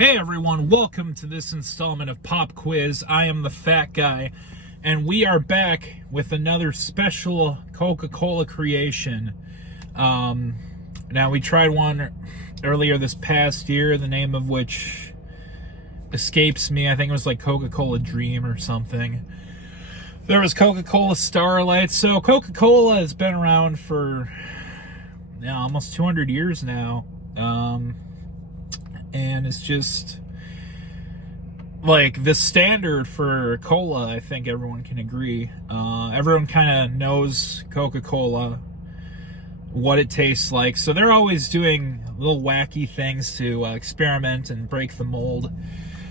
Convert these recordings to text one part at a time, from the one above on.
Hey everyone, welcome to this installment of Pop Quiz. I am the Fat Guy, and we are back with another special Coca-Cola creation. Now, we tried one earlier this past year, the name of which escapes me. I think it was like Coca-Cola Dream or something. There was Coca-Cola Starlight. So Coca-Cola has been around for almost 200 years now. And it's just like the standard for cola. I think everyone can agree. Everyone kind of knows Coca-Cola, what it tastes like. So they're always doing little wacky things to experiment and break the mold.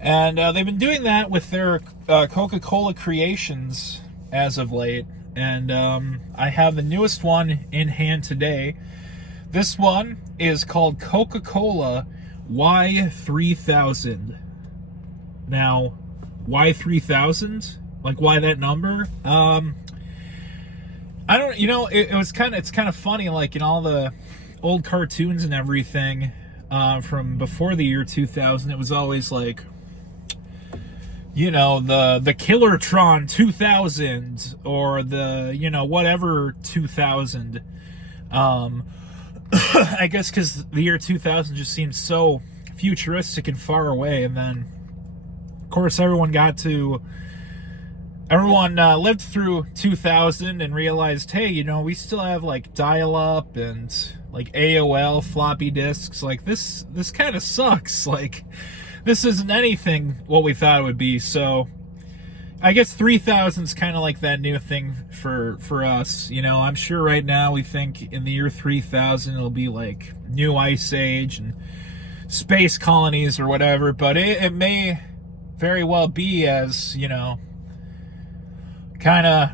And they've been doing that with their Coca-Cola creations as of late. And I have the newest one in hand today. This one is called Coca-Cola Y3000. Now, Y3000? Like, why that number? I don't, it's kind of funny, like in all the old cartoons and everything from before the year 2000, it was always like, the Killertron 2000 or the, whatever 2000. I guess because the year 2000 just seems so futuristic and far away. And then, of course, everyone lived through 2000 and realized, hey, we still have like dial-up and like AOL floppy disks. Like this kind of sucks. Like this isn't anything what we thought it would be. So I guess 3000 is kind of like that new thing for us. I'm sure right now we think in the year 3000 it'll be like new ice age and space colonies or whatever, but it may very well be as, kind of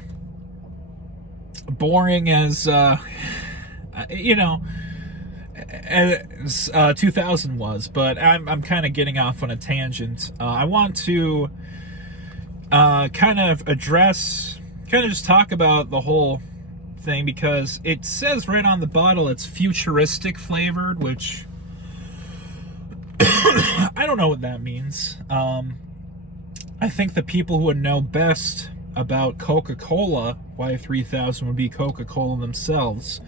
boring as, as 2000 was. But I'm kind of getting off on a tangent. I want to kind of just talk about the whole thing, because it says right on the bottle it's futuristic flavored, which I don't know what that means. I think the people who would know best about Coca-Cola Y3000 would be Coca-Cola themselves,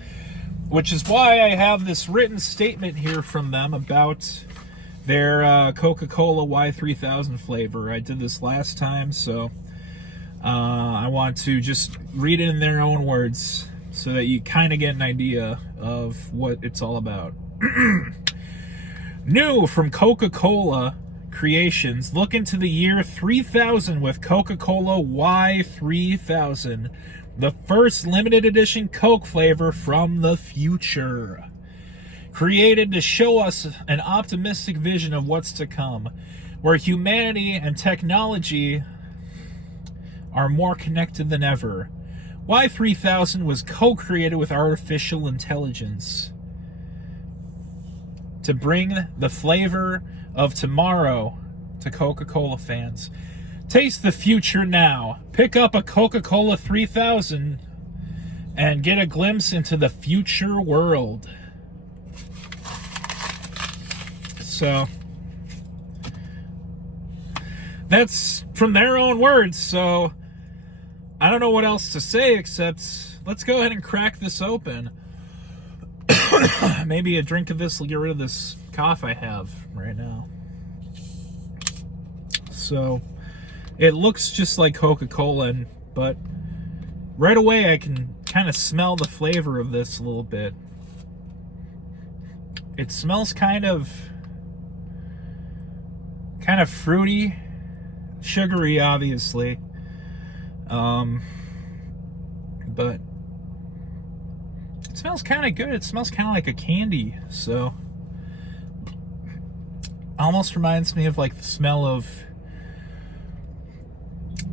which is why I have this written statement here from them about their Coca-Cola Y3000 flavor. I did this last time, so I want to just read it in their own words so that you kind of get an idea of what it's all about. New from Coca-Cola Creations, look into the year 3000 with Coca-Cola Y3000, the first limited edition Coke flavor from the future. Created to show us an optimistic vision of what's to come, where humanity and technology are more connected than ever. Y3000 was co-created with artificial intelligence to bring the flavor of tomorrow to Coca-Cola fans. Taste the future now. Pick up a Coca-Cola 3000 and get a glimpse into the future world. So that's from their own words. So I don't know what else to say except let's go ahead and crack this open. Maybe a drink of this will get rid of this cough I have right now. So it looks just like Coca-Cola, but right away I can kind of smell the flavor of this a little bit. It smells kind of fruity, sugary, obviously. But it smells kind of good. It smells kind of like a candy. So almost reminds me of like the smell of,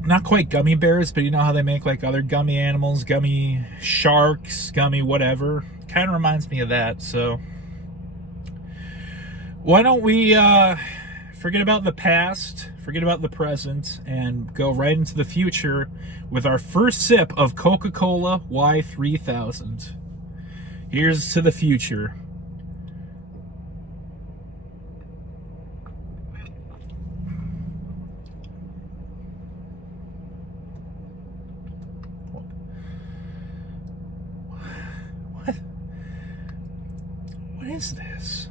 not quite gummy bears, but you know how they make like other gummy animals, gummy sharks, gummy whatever. Kind of reminds me of that. So why don't we forget about the past, forget about the present, and go right into the future with our first sip of Coca-Cola Y3000. Here's to the future. is this?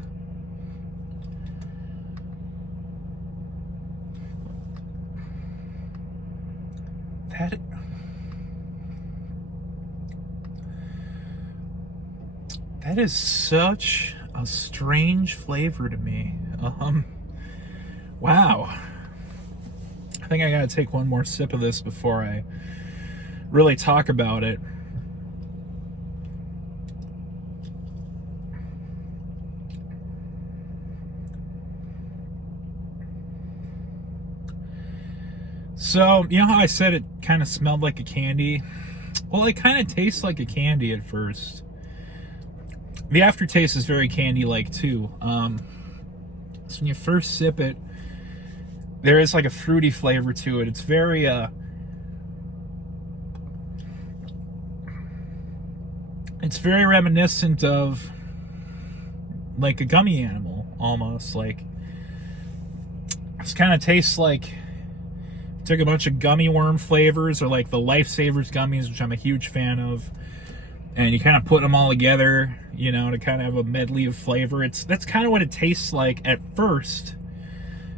That is such a strange flavor to me. Wow. I think I gotta take one more sip of this before I really talk about it. So, you know how I said it kind of smelled like a candy? Well, it kind of tastes like a candy at first. The aftertaste is very candy-like too. So when you first sip it, there is like a fruity flavor to it. It's very it's very reminiscent of like a gummy animal almost. Like it kind of tastes like took a bunch of gummy worm flavors, or like the Lifesavers gummies, which I'm a huge fan of, and you kind of put them all together, you know, to kind of have a medley of flavor. That's kind of what it tastes like at first.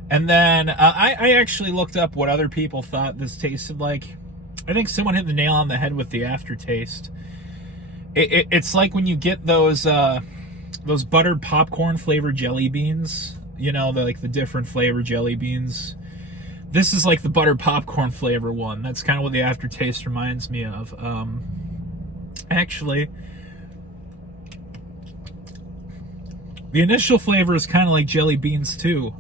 And then I actually looked up what other people thought this tasted like. I think someone hit the nail on the head with the aftertaste. It's like when you get those buttered popcorn flavored jelly beans, you know, the different flavor jelly beans. This is like the buttered popcorn flavor one. That's kind of what the aftertaste reminds me of. Actually, the initial flavor is kind of like jelly beans too.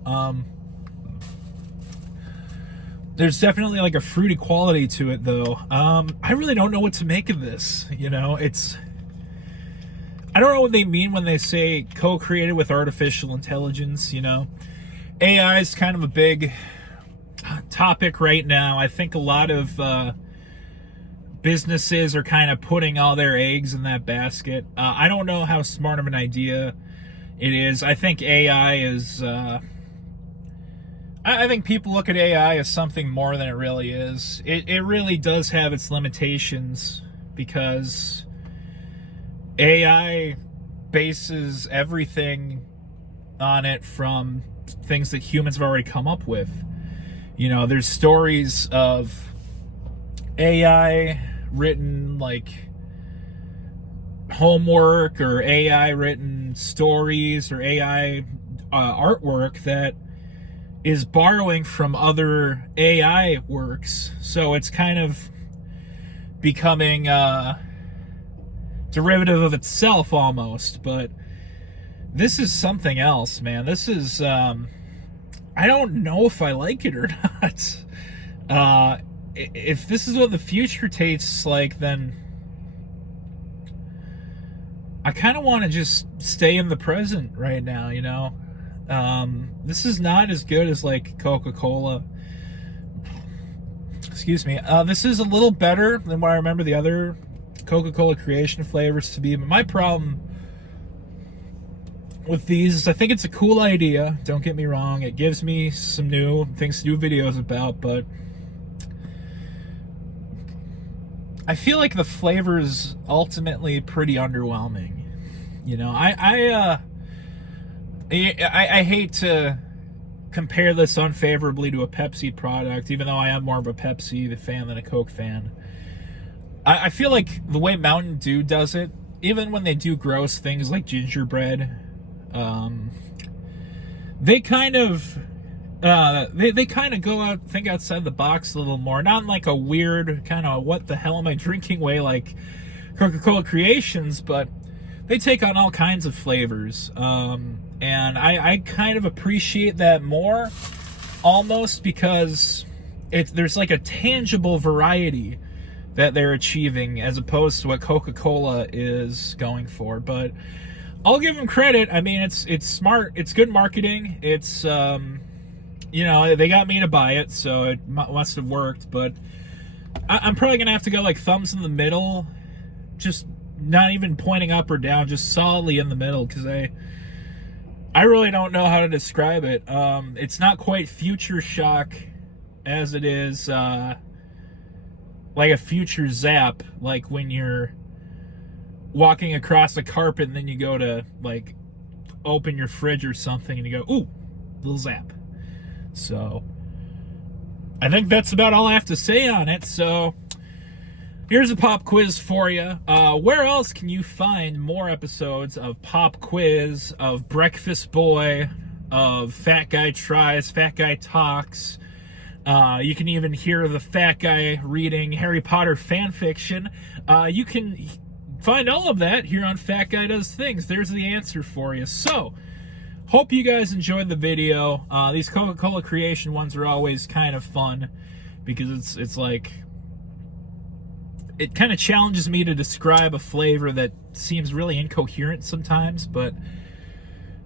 There's definitely like a fruity quality to it though. I really don't know what to make of this. You know, I don't know what they mean when they say co-created with artificial intelligence, you know. AI is kind of a big topic right now. I think a lot of businesses are kind of putting all their eggs in that basket. I don't know how smart of an idea it is. I think AI is... I think people look at AI as something more than it really is. It really does have its limitations because AI bases everything on it from things that humans have already come up with. You know, there's stories of AI written like homework, or AI written stories, or AI artwork that is borrowing from other AI works. So it's kind of becoming derivative of itself almost. But this is something else, man. This is I don't know if I like it or not. If this is what the future tastes like, then I kind of want to just stay in the present right now, you know. This is not as good as like Coca-Cola. Excuse me. This is a little better than what I remember the other Coca-Cola creation flavors to be. But my problem with these is I think it's a cool idea. Don't get me wrong. It gives me some new things to do videos about, but I feel like the flavor is ultimately pretty underwhelming. You know, I hate to compare this unfavorably to a Pepsi product, even though I am more of a Pepsi fan than a Coke fan. I feel like the way Mountain Dew does it, even when they do gross things like gingerbread, they kind of go think outside the box a little more, not in like a weird kind of what the hell am I drinking way like Coca-Cola Creations, but they take on all kinds of flavors. And I kind of appreciate that more, almost, because there's like a tangible variety that they're achieving as opposed to what Coca-Cola is going for. But I'll give them credit. I mean, it's smart. It's good marketing. It's you know, they got me to buy it, so it must have worked. But I'm probably gonna have to go like thumbs in the middle, just not even pointing up or down, just solidly in the middle, because I really don't know how to describe it. It's not quite Future Shock as it is like a Future Zap, like when you're walking across a carpet and then you go to like open your fridge or something and you go, ooh, little zap. So I think that's about all I have to say on it. So here's a pop quiz for you. Where else can you find more episodes of Pop Quiz, of Breakfast Boy, of Fat Guy Tries, Fat Guy Talks? You can even hear the fat guy reading Harry Potter fan fiction. You can find all of that here on Fat Guy Does Things. There's the answer for you. So, hope you guys enjoyed the video. These Coca-Cola creation ones are always kind of fun because it's like, it kind of challenges me to describe a flavor that seems really incoherent sometimes, but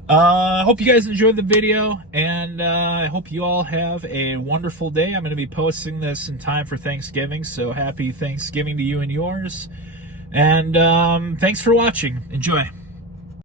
I hope you guys enjoyed the video, and I hope you all have a wonderful day. I'm going to be posting this in time for Thanksgiving, so happy Thanksgiving to you and yours. And thanks for watching. Enjoy.